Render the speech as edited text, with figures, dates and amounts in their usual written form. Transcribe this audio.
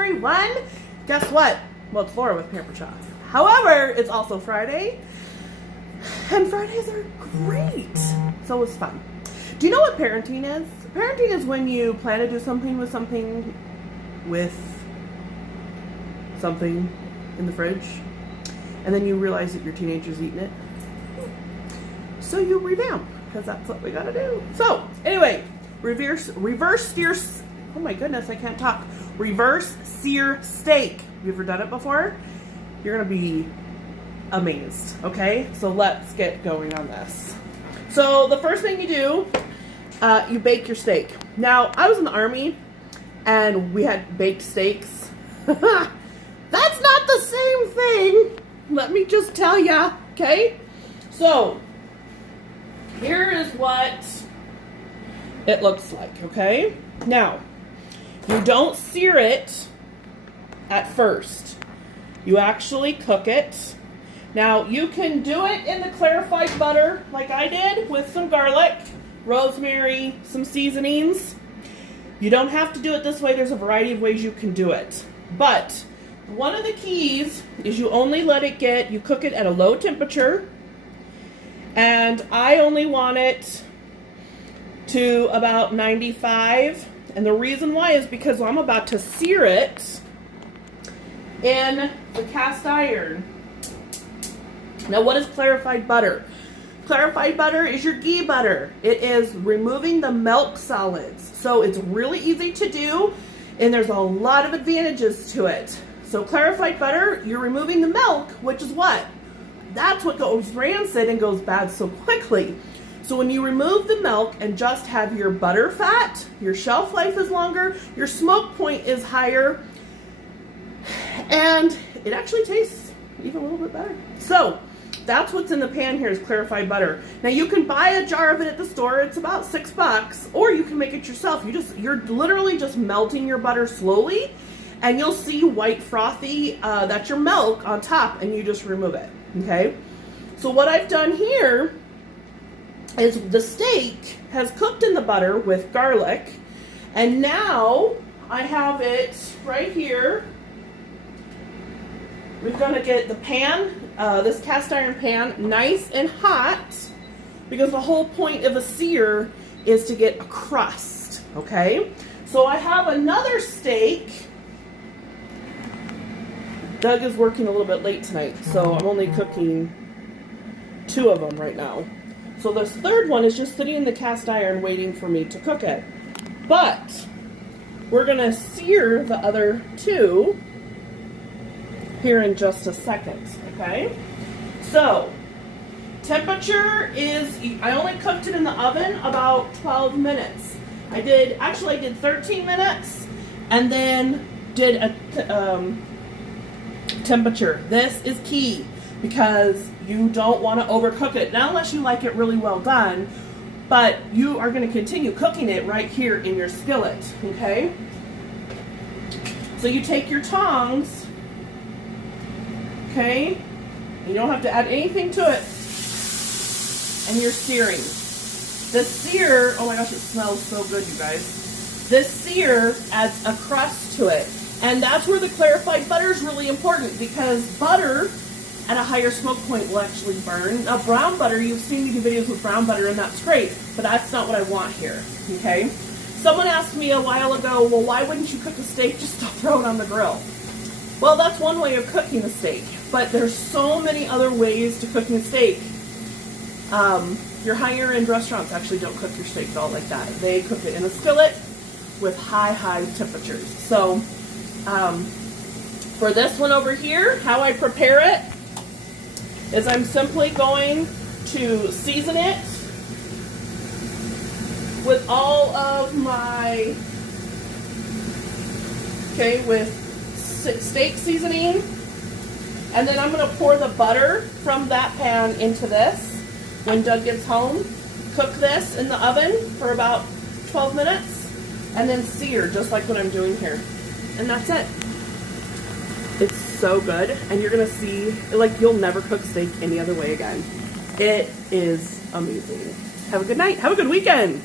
everyone. Guess what? Well, it's Laura with Pampered Chef. However, it's also Friday, and Fridays are great. So it's fun. Do you know what parenting is? Parenting is when you plan to do something with something in the fridge, and then you realize that your teenager's eating it. So you revamp, because that's what we gotta do. So anyway, reverse sear. Oh my goodness, I can't talk. Reverse sear steak. You ever done it before? You're gonna be amazed. Okay, so let's get going on this. So the first thing you do, you bake your steak. Now, I was in the Army, and we had baked steaks. That's not the same thing. Let me just tell ya. Okay, so here is what it looks like. Okay, now you don't sear it at first. You actually cook it. Now, you can do it in the clarified butter like I did with some garlic, rosemary, some seasonings. You don't have to do it this way. There's a variety of ways you can do it. But one of the keys is you only let it get, you cook it at a low temperature. And I only want it to about 95. And the reason why is because I'm about to sear it in the cast iron. Now, what is clarified butter? Clarified butter is your ghee butter. It is removing the milk solids. So it's really easy to do, and there's a lot of advantages to it. So clarified butter, you're removing the milk, which is what? That's what goes rancid and goes bad so quickly. So when you remove the milk and just have your butter fat, your shelf life is longer, your smoke point is higher, and it actually tastes even a little bit better. So that's what's in the pan here, is clarified butter. Now, you can buy a jar of it at the store. It's about $6, or you can make it yourself. You're literally just melting your butter slowly, and you'll see white frothy, that's your milk on top, and you just remove it. Okay, so what I've done here is the steak has cooked in the butter with garlic, and now I have it right here. We're going to get the pan, this cast iron pan, nice and hot, because the whole point of a sear is to get a crust. Okay, so I have another steak. Doug is working a little bit late tonight, so I'm only cooking 2 of them right now. So this third one is just sitting in the cast iron waiting for me to cook it. But we're going to sear the other 2 here in just a second, okay? So temperature is, I only cooked it in the oven about 12 minutes. I did 13 minutes, and then did a temperature. This is key, because you don't want to overcook it, not unless you like it really well done, but you are going to continue cooking it right here in your skillet. Okay, so you take your tongs, okay, you don't have to add anything to it, and you're searing. The sear, oh my gosh, it smells so good, you guys. This sear adds a crust to it. And that's where the clarified butter is really important, because butter at a higher smoke point will actually burn. Now, brown butter, you've seen me do videos with brown butter, and that's great, but that's not what I want here, okay? Someone asked me a while ago, well, why wouldn't you cook a steak, just throw it on the grill? Well, that's one way of cooking a steak, but there's so many other ways to cooking a steak. Your higher end restaurants actually don't cook your steak at all like that. They cook it in a skillet with high temperatures. So for this one over here, how I prepare it is I'm simply going to season it with all of my, with steak seasoning, and then I'm going to pour the butter from that pan into this when Doug gets home. Cook this in the oven for about 12 minutes, and then sear just like what I'm doing here. And that's it. It's so good, and you're gonna see, like, you'll never cook steak any other way again. It is amazing. Have a good night. Have a good weekend.